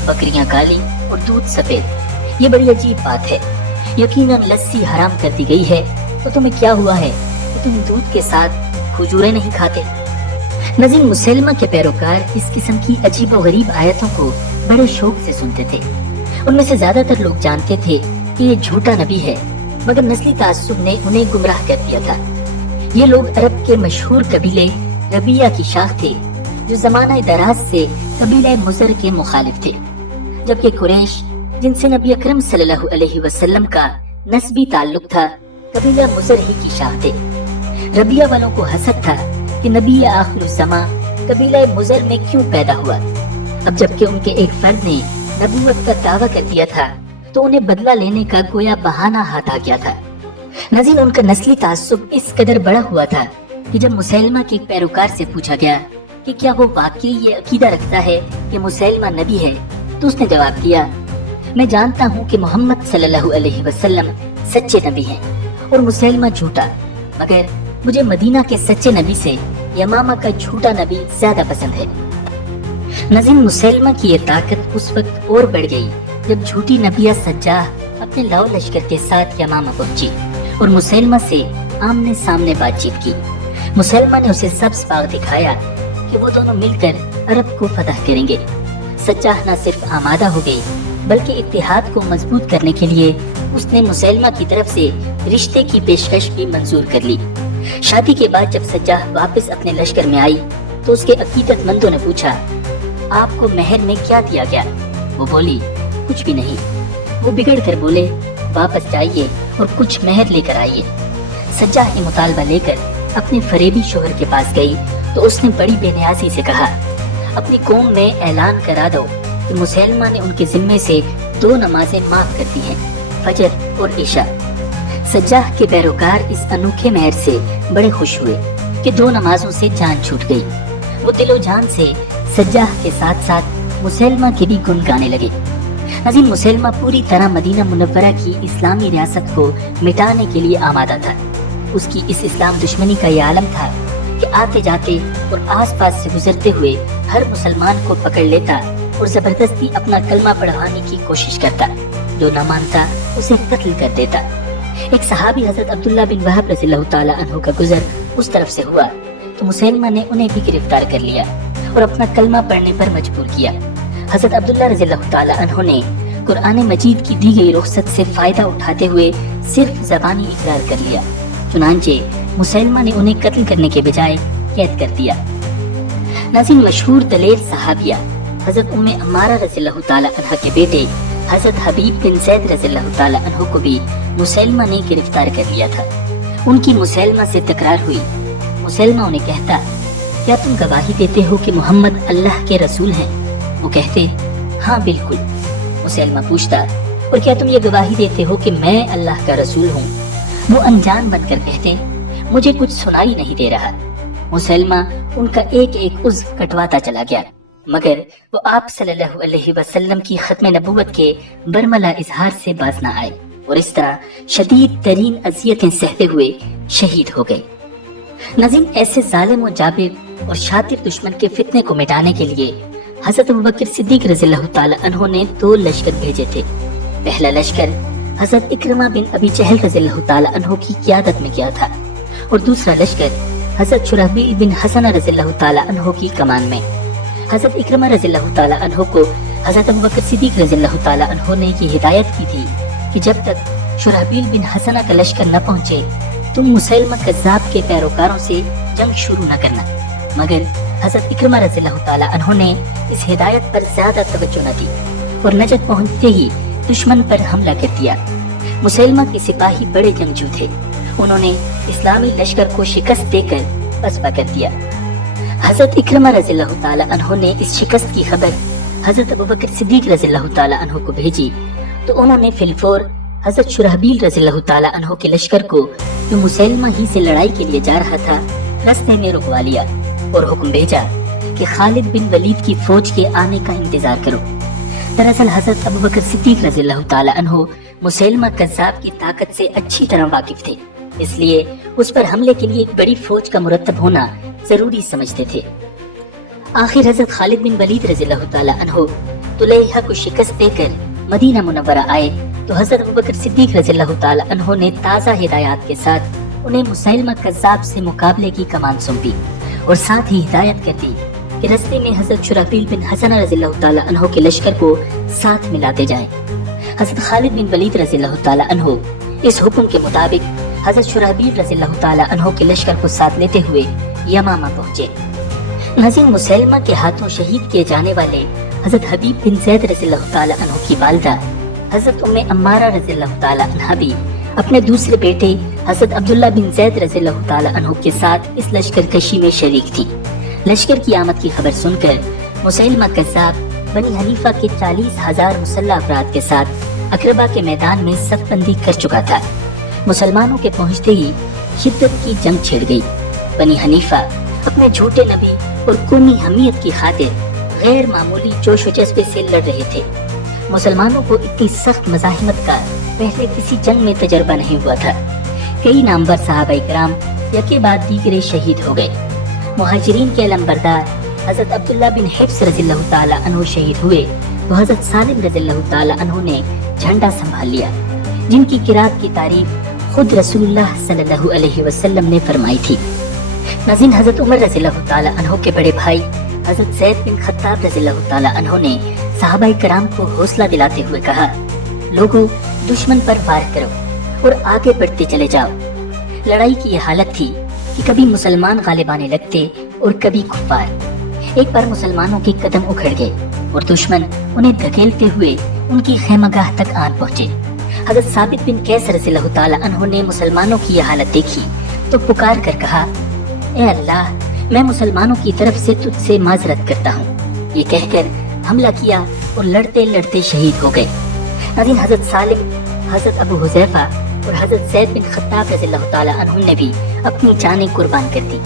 بکریاں کالی اور دودھ سفید، یہ بڑی عجیب بات ہے۔ یقیناً لسی حرام کر دی گئی ہے، تو تمہیں کیا ہوا ہے کہ تم دودھ کے ساتھ کھجوریں نہیں کھاتے؟ ناظرین، مسلمہ کے پیروکار اس قسم کی عجیب و غریب آیتوں کو بڑے شوق سے سنتے تھے۔ ان میں سے زیادہ تر لوگ جانتے تھے کہ یہ جھوٹا نبی ہے، مگر نسلی تعصب نے انہیں گمراہ کر دیا تھا۔ یہ لوگ عرب کے مشہور قبیلے ربیہ کی شاخ تھے، جو زمانہ دراز سے قبیلہ مضر کے مخالف تھے، جبکہ قریش، جن سے نبی اکرم صلی اللہ علیہ وسلم کا نسبی تعلق تھا، قبیلہ مضر ہی کی شاخ تھے۔ ربیہ والوں کو حسد تھا کہ نبی آخر الزماں قبیلہ مضر میں کیوں پیدا ہوا۔ اب جبکہ ان کے ایک فرد نے نبوت کا دعویٰ کر دیا تھا تو انہیں بدلہ لینے کا گویا بہانہ ہاتھ آ گیا تھا۔ ناظرین، ان کا نسلی تعصب اس قدر بڑا ہوا تھا کہ جب مسیلمہ کے ایک پیروکار سے پوچھا گیا کہ کیا وہ واقعی یہ عقیدہ رکھتا ہے کہ مسیلمہ نبی ہے، تو اس نے جواب دیا، میں جانتا ہوں کہ محمد صلی اللہ علیہ وسلم سچے نبی ہیں اور مسیلمہ جھوٹا، مگر مجھے مدینہ کے سچے نبی سے یمامہ کا جھوٹا نبی زیادہ پسند ہے۔ ناظرین، مسیلمہ کی یہ طاقت اس وقت اور بڑھ گئی جب جھوٹی نبیہ سجاح اپنے لاؤ لشکر کے ساتھ یمامہ پہنچی اور مسیلمہ سے آمنے سامنے بات چیت کی۔ مسیلمہ نے اسے سبز باغ دکھایا کہ وہ دونوں مل کر عرب کو فتح کریں گے۔ سجاح نہ صرف آمادہ ہو گئی بلکہ اتحاد کو مضبوط کرنے کے لیے اس نے مسلمہ کی طرف سے رشتے کی پیشکش بھی منظور کر لی۔ شادی کے بعد جب سجاح واپس اپنے لشکر میں آئی تو اس کے عقیدت مندوں نے پوچھا، آپ کو مہر میں کیا دیا گیا؟ وہ بولی، کچھ بھی نہیں۔ وہ بگڑ کر بولے، واپس جائیے اور کچھ مہر لے کر آئیے۔ سجاح یہ مطالبہ لے کر اپنے فریبی شوہر کے پاس گئی تو اس نے بڑی بے نیازی سے کہا، اپنی قوم میں اعلان کرا دو کہ مسلمہ نے ان کے ذمے سے 2 نمازیں معاف کر دی ہیں، فجر اور عشاء۔ سجاح کے پیروکار اس انوکھے مہر سے بڑے خوش ہوئے کہ 2 نمازوں سے جان چھوٹ گئی۔ وہ دل و جان سے سجاح کے ساتھ ساتھ مسلمہ کے بھی گن گانے لگے۔ ناظرین، مسلمہ پوری طرح مدینہ منورہ کی اسلامی ریاست کو مٹانے کے لیے آمادہ تھا۔ اس کی اس اسلام دشمنی کا یہ عالم تھا کہ آتے جاتے اور آس پاس سے گزرتے ہوئے ہر مسلمان کو پکڑ لیتا اور زبردستی اپنا کلمہ پڑھوانے کی کوشش کرتا، جو نہ مانتا اسے قتل کر دیتا۔ ایک صحابی حضرت عبداللہ بن وہب رضی اللہ تعالی عنہ کا گزر اس طرف سے ہوا تو مسلمہ نے انہیں بھی گرفتار کر لیا اور اپنا کلمہ پڑھنے پر مجبور کیا۔ حضرت عبداللہ رضی اللہ تعالی عنہ نے قرآن مجید کی دی گئی رخصت سے فائدہ اٹھاتے ہوئے صرف زبانی اقرار کر لیا، چنانچہ مسلمہ نے انہیں قتل کرنے کے بجائے قید کر دیا۔ ناظرین، مشہور دلیر صحابیہ حضرت ام عمارہ رضی اللہ تعالی عنہ کے بیٹے حضرت حبیب بن زید رضی اللہ تعالی عنہ کو بھی مسلمہ نے گرفتار کر لیا تھا۔ ان کی مسلمہ سے تکرار ہوئی۔ مسلمہ انہیں کہتا، کیا تم گواہی دیتے ہو کہ محمد اللہ کے رسول ہیں؟ وہ کہتے، ہاں بالکل۔ مسلمہ پوچھتا، اور کیا تم یہ گواہی دیتے ہو کہ میں اللہ کا رسول ہوں؟ وہ انجان بن کر کہتے، مجھے کچھ سنائی نہیں دے رہا۔ مسلمہ ان کا ایک ایک عضو کٹواتا چلا گیا، مگر وہ آپ صلی اللہ علیہ وسلم کی ختم نبوت کے برملا اظہار سے باز نہ آئے اور اس طرح شدید ترین اذیتیں سہتے ہوئے شہید ہو گئے۔ ناظرین، ایسے ظالم و جابر اور شاطر دشمن کے فتنے کو مٹانے کے لیے حضرت ابوبکر صدیق رضی اللہ تعالی عنہ نے 2 لشکر بھیجے تھے۔ پہلا لشکر حضرت اکرمہ بن ابی جہل رضی اللہ تعالی عنہ کی قیادت میں گیا تھا اور دوسرا لشکر حضرت شرحبیل بن حسنہ رضی اللہ تعالی عنہ کی کمان میں۔ حضرت اکرمہ رضی اللہ تعالی عنہ کو حضرت ابوبکر صدیق رضی اللہ تعالی عنہ نے یہ ہدایت کی تھی کہ جب تک شرحبیل بن حسنہ کا لشکر نہ پہنچے تم مسلمہ کذاب کے پیروکاروں سے جنگ شروع نہ کرنا، مگر حضرت اکرمہ رضی اللہ تعالی عنہ نے اس ہدایت پر زیادہ توجہ نہ دی اور نجد پہنچتے ہی دشمن پر حملہ کر دیا۔ مسلمہ کے سپاہی بڑے جنگجو تھے، انہوں نے اسلامی لشکر کو شکست دے کر پسپا کر دیا۔ حضرت اکرمہ رضی اللہ تعالی عنہ نے اس شکست کی خبر حضرت ابوبکر صدیق رضی اللہ تعالی عنہ کو بھیجی تو انہوں نے فی الفور حضرت شرحبیل رضی اللہ تعالی عنہ کے لشکر کو، جو مسلمہ ہی سے لڑائی کے لیے جا رہا تھا، راستے میں رکوا لیا اور حکم بھیجا کہ خالد بن ولید کی فوج کے آنے کا انتظار کرو۔ دراصل حضرت ابوبکر صدیق رضی اللہ تعالی عنہ مسلمہ کذاب کی طاقت سے اچھی طرح واقف تھے، اس لیے اس پر حملے کے لیے ایک بڑی فوج کا مرتب ہونا ضروری سمجھتے تھے۔ آخر حضرت خالد بن ولید رضی اللہ تعالی عنہ طلیحہ کو شکست دے کر مدینہ منورہ آئے تو حضرت ابوبکر صدیق رضی اللہ تعالی عنہ نے تازہ ہدایات کے ساتھ انہیں مسلمہ کذاب سے مقابلے کی کمان سونپی اور ساتھ ہی ہدایت کر دی کہ رستے میں حضرت شرحبیل بن حسنہ رضی اللہ تعالی عنہ کے لشکر کو ساتھ ملاتے جائیں۔ حضرت خالد بن ولید رضی اللہ تعالی عنہ اس حکم کے مطابق حضرت شرحبیل رضی اللہ تعالی عنہ کے لشکر کو ساتھ لیتے ہوئے یمامہ پہنچے۔ ناظرین، مسلمہ کے ہاتھوں شہید کیے جانے والے حضرت حبیب بن زید رضی اللہ تعالی عنہ کی والدہ حضرت ام عمارہ رضی اللہ تعالی عنہ بھی اپنے دوسرے بیٹے حضرت عبداللہ بن زید رضی اللہ تعالی عنہ کے ساتھ اس لشکر کشی میں شریک تھی۔ لشکر کی آمد کی خبر سن کر مسلمہ کذاب بنی حنیفہ کے 40,000 مسلح افراد کے ساتھ اقربہ کے میدان میں صف بندی کر چکا تھا۔ مسلمانوں کے پہنچتے ہی شدت کی جنگ چھڑ گئی۔ بنی حنیفہ اپنے جھوٹے نبی اور قومی حمیت کی خاطر غیر معمولی جوش و جذبے سے لڑ رہے تھے۔ مسلمانوں کو اتنی سخت مزاحمت کا پہلے کسی جنگ میں تجربہ نہیں ہوا تھا۔ کئی نامور صحابہ کرام یکے بعد دیگرے شہید ہو گئے۔ مہاجرین کے علمبردار حضرت عبداللہ بن حفص رضی اللہ تعالی عنہ شہید ہوئے تو حضرت سالم رضی اللہ تعالی عنہ نے جھنڈا سنبھال لیا، جن کی قرات کی تعریف خود رسول اللہ صلی اللہ علیہ وسلم نے فرمائی تھی۔ ناظرین، حضرت عمر رضی اللہ تعالی عنہ کے بڑے بھائی حضرت زید بن خطاب رضی اللہ تعالی عنہ نے صحابہ کرام کو حوصلہ دلاتے ہوئے کہا، لوگوں، दुश्मन पर वार करो और आगे बढ़ते चले जाओ। लड़ाई की यह हालत थी कि कभी मुसलमान गालिब आने लगते और कभी कुफ्फार। एक बार मुसलमानों के कदम उखड़ गए और दुश्मन उन्हें धकेलते हुए उनकी खैमगाह तक आन पहुंचे। हजरत साबित बिन कैस रज़ियल्लाहु ताला अन्हु ने मुसलमानों की यह हालत देखी तो पुकार कर कहा, ए अल्लाह, मैं मुसलमानों की तरफ से तुझसे माजरत करता हूँ। ये कहकर हमला किया और लड़ते लड़ते शहीद हो गए। नाज़रीन, हजरत सालिम, हजरत अबू हुज़ैफा और हजरत ज़ैद बिन खत्ताब रज़ियल्लाहु ताला अन्हु ने भी अपनी जानें कुर्बान कर दी।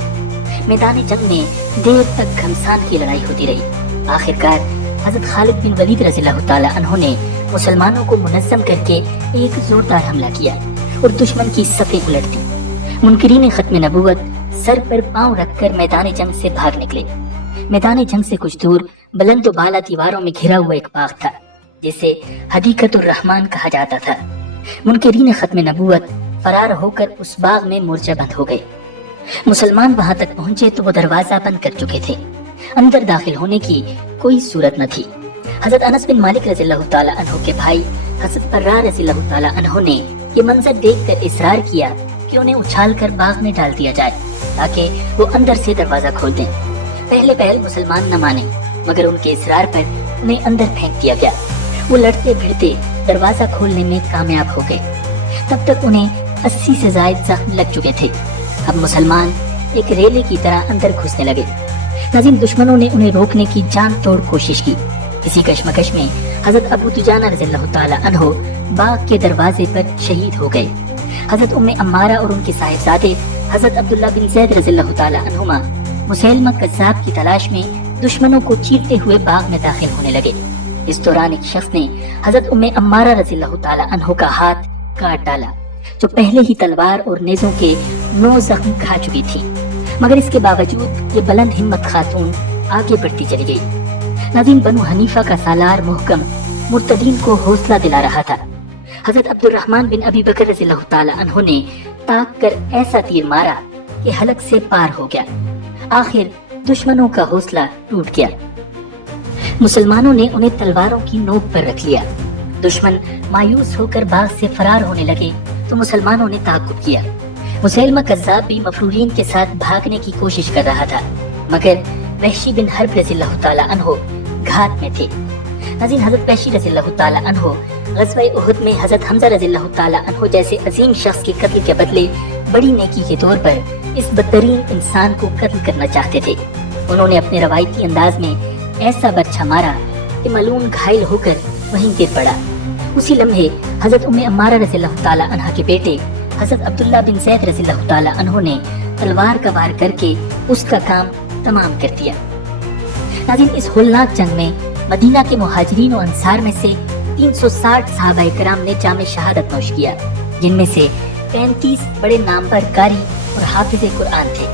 मैदान जंग में देर तक घमसान की लड़ाई होती रही। आखिरकार हजरत खालिद बिन वलीद रज़ियल्लाहु ताला अन्हु ने मुसलमानों को मुनज़्ज़म करके एक जोरदार हमला किया और दुश्मन की सफ़ें उलट दी। मुनकिरीन खत्म नबूवत सर पर पांव रखकर मैदान जंग से भाग निकले। मैदान जंग से कुछ दूर बुलंद व बाला दीवारों में घिरा हुआ एक बाग था जिसे हदीक़तुर रहमान कहा जाता था। मुनकिरीन खत्म नबूवत फरार होकर उस बाग में मोर्चाबंद हो गए। मुसलमान वहां तक पहुंचे तो वो दरवाजा बंद कर चुके थे। अंदर दाखिल होने की कोई सूरत न थी। हजरत अनस बिन मालिक रज़ियल्लाहु ताला अन्हु के भाई हजरत बर्रा रज़ियल्लाहु ताला अन्हु ने ये मंजर देखकर इसरार किया कि उन्हें उछालकर बाग में डाल दिया जाए ताकि वो अंदर से दरवाजा खोल दें। पहले पहल मुसलमान न माने, मगर उनके इसरार पर उन्हें अंदर फेंक दिया गया। वो लड़ते भिड़ते दरवाजा खोलने में कामयाब हो गए। तब तक उन्हें 80 से ज्यादा जख्म लग चुके थे। अब मुसलमान एक रेले की तरह अंदर घुसने लगे। नाज़रीन, दुश्मनों ने उन्हें रोकने की जान तोड़ कोशिश की। इसी कशमकश में हजरत अबू दुजाना रज़ियल्लाहु ताला अन्हु बाग के दरवाजे पर शहीद हो गए। हजरत उम्मे अम्मारा और उनके साहिबजादे हजरत अब्दुल्ला बिन ज़ैद रज़ियल्लाहु ताला अन्हुमा मुसैलमा कज़्ज़ाब की तलाश में दुश्मनों को चीरते हुए बाग में दाखिल होने लगे। इस दौरान एक शख्स ने हजरत उम्मे अम्मारा रज़ियल्लाहु ताला अन्हु का हाथ काट डाला, जो पहले ही तलवार और नेज़ों के 9 जख्म खा चुकी थी। मगर इसके बावजूद ये बुलंद हिम्मत खातून आगे बढ़ती चली गई। नाज़रीन, बनु हनीफा का सालार मुहकम मुर्तदीन को हौसला दिला रहा था। हजरत अब्दुर्रहमान बिन अबी बकर रज़ियल्लाहु ताला अन्हु ने ताक कर ऐसा तीर मारा कि हलक से पार हो गया। आखिर दुश्मनों का हौसला टूट गया। मुसलमानों ने उन्हें तलवारों की नोक पर रख लिया। दुश्मन मायूस होकर बाग से फरार होने लगे तो मुसलमानों ने ताक़ुब किया। मुसैलमा कज़्ज़ाब भी मफरूरीन के साथ भागने की कोशिश कर रहा था, मगर वहशी बिन हर्ब रज़ियल्लाहु ताला अन्हु घात में थे। नाज़रीन, हजरत वहशी रज़ियल्लाहु ताला अन्हु ग़ज़वा उहद में हजरत हमज़ा रज़ियल्लाहु ताला अन्हु जैसे अजीम शख्स के कत्ल के बदले बड़ी नेकी के तौर पर इस बदतरीन इंसान को कत्ल करना चाहते थे। उन्होंने अपने रवायती अंदाज में ऐसा बर्छा मारा कि मलून घायल होकर वहीं गिर पड़ा। उसी लम्हे हजरत उम्मे अम्मारा रज़ियल्लाहु ताला अन्हा के बेटे हजरत अब्दुल्ला बिन ज़ैद रज़ियल्लाहु ताला अन्हु ने तलवार का वार करके उसका काम तमाम कर दिया। नाज़रीन, इस होलनाक जंग में मदीना के मुहाजिरीन और अंसार में से 360 सहाबाए किराम ने जामे शहादत नोश किया, जिनमें से 35 बड़े नामवर कारी और हाफिज़े कुरान थे।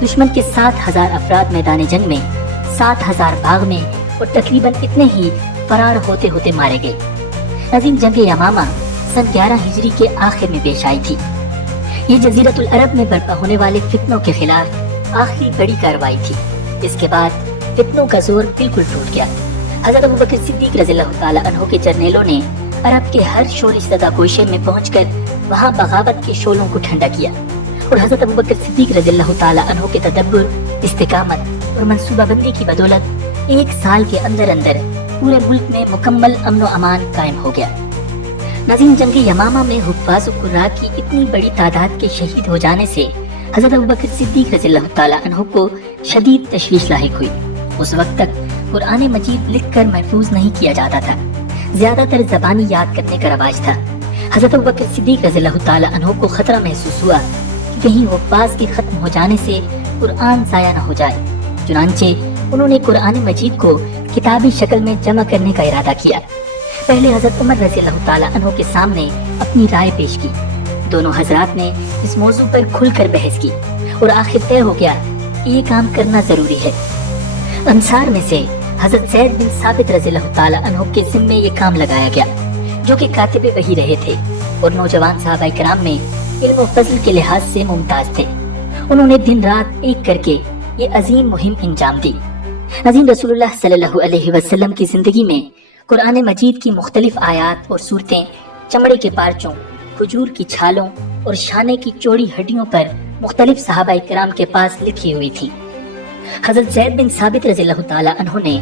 दुश्मन के 7000 अफराद मैदान जंग में, 7000 भाग में और तकरीबन इतने ही फरार होते होते मारे गए। नाज़रीन, जंग यमामा सन 11 हिजरी के आखिर में पेश आई थी। ये जज़ीरतुल अरब में बर्पा होने वाले फितनों के खिलाफ आखिरी बड़ी कार्रवाई थी। इसके बाद फितनों का जोर बिल्कुल टूट गया। हज़रत अबू बकर सिद्दीक रज़ियल्लाहु ताला अन्हु के जर्नेलों ने अरब के हर शोरिश ज़दा गोशे में पहुंचकर वहां बगावत के शोलों को ठंडा किया और हज़रत अबू बकर सिद्दीक रज़ियल्लाहु ताला अन्हु के तदब्बुर, इस्तिकामत और मंसूबाबंदी की बदौलत 1 साल के अंदर अंदर पूरे मुल्क में मुकम्मल अमन व अमान कायम हो गया। नाज़रीन, जंग यमामा में हुफ़्फ़ाज़ व कुर्रा की इतनी बड़ी तादाद के शहीद हो जाने से हज़रत अबू बकर सिद्दीक रज़ियल्लाहु ताला अन्हु को शदीद तशवीश लाहिक हुई। उस वक्त तक कुरान मजीद लिखकर महफूज नहीं किया जाता था, ज्यादातर ज़बानी याद करने का रवाज था। हज़रत अबू बकर सिद्दीक रज़ियल्लाहु ताला अन्हु को खतरा महसूस हुआ कि कहीं हुफ़्फ़ाज़ के खत्म हो जाने से कुरान ज़ाया न हो जाए। चुनांचे उन्होंने कुरान मजीद को किताबी शक्ल में जमा करने का इरादा किया। पहले हज़रत उमर रज़ियल्लाहु ताला अन्हु के सामने अपनी राय पेश की। दोनों हजरात ने इस मौजू पर खुलकर बहस की और आखिर तय हो गया ये काम करना जरूरी है। अंसार में से हजरत ज़ैद बिन साबित रज़ियल्लाहु ताला अन्हु के ज़िम्मे ये काम लगाया गया, जो कि कातिबे वही रहे थे और नौजवान सहाबाए किराम में इल्म व फज़ल के लिहाज से मुमताज थे। उन्होंने दिन रात एक करके ये अजीम मुहिम अंजाम दी। नाज़रीन, रसूलुल्लाह सल्लल्लाहु अलैहि वसल्लम की जिंदगी में कुरान मजीद की मुख्तलिफ आयात और सूरतें चमड़े के पार्चों, खजूर की छालों और शाने की चौड़ी हड्डियों पर मुख्तलिफ सहाबा किराम के पास लिखी हुई थी। हजरत ज़ैद बिन साबित रज़ियल्लाहु ताला अन्हु ने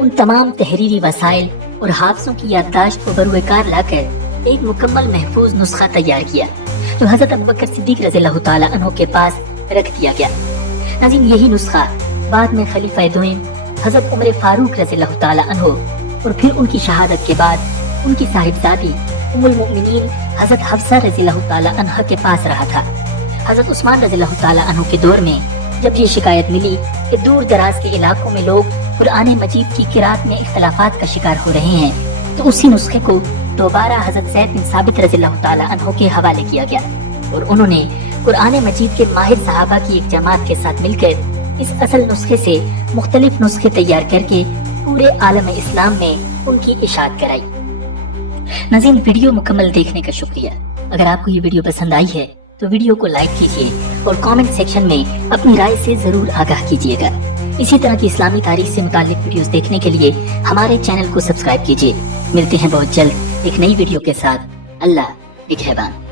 उन तमाम तहरीरी वसाइल और हाफिज़ों की याददाश्त को बरूएकार लाकर एक मुकम्मल महफूज नुस्खा तैयार किया, जो हजरत अबू बकर सिद्दीक रज़ियल्लाहु ताला अन्हु के पास रख दिया गया। नाज़रीन, यही नुस्खा बाद में खलीफा दोयम हजरत उमर फारूक रज़ियल्लाहु ताला अन्हु और फिर उनकी शहादत के बाद उनकी साहिबजादी उम्मुल मोमिनीन हजरत हफ्सा रज़ियल्लाहु ताला अन्हा के पास रहा था। हजरत उस्मान रज़ियल्लाहु ताला अन्हु के दौर में जब ये शिकायत मिली कि दूर दराज के इलाकों में लोग कुरान मजीद की किरात में इख्तलाफात का शिकार हो रहे हैं, तो उसी नुस्खे को दोबारा हजरत ज़ैद बिन साबित रज़ियल्लाहु ताला अन्हु के हवाले किया गया और उन्होंने कुरान मजीद के माहिर सहाबा की एक जमात के साथ मिलकर इस असल नुस्खे से मुख्तलिफ नुस्खे तैयार करके पूरे आलम इस्लाम में उनकी इशाअत कराई। नाज़रीन, वीडियो मुकम्मल देखने का शुक्रिया। अगर आपको ये वीडियो पसंद आई है तो वीडियो को लाइक कीजिए और कमेंट सेक्शन में अपनी राय से जरूर आगाह कीजिएगा। इसी तरह की इस्लामी तारीख से मुताल्लिक वीडियोस देखने के लिए हमारे चैनल को सब्सक्राइब कीजिए। मिलते हैं बहुत जल्द एक नई वीडियो के साथ। अल्लाह निगहबान।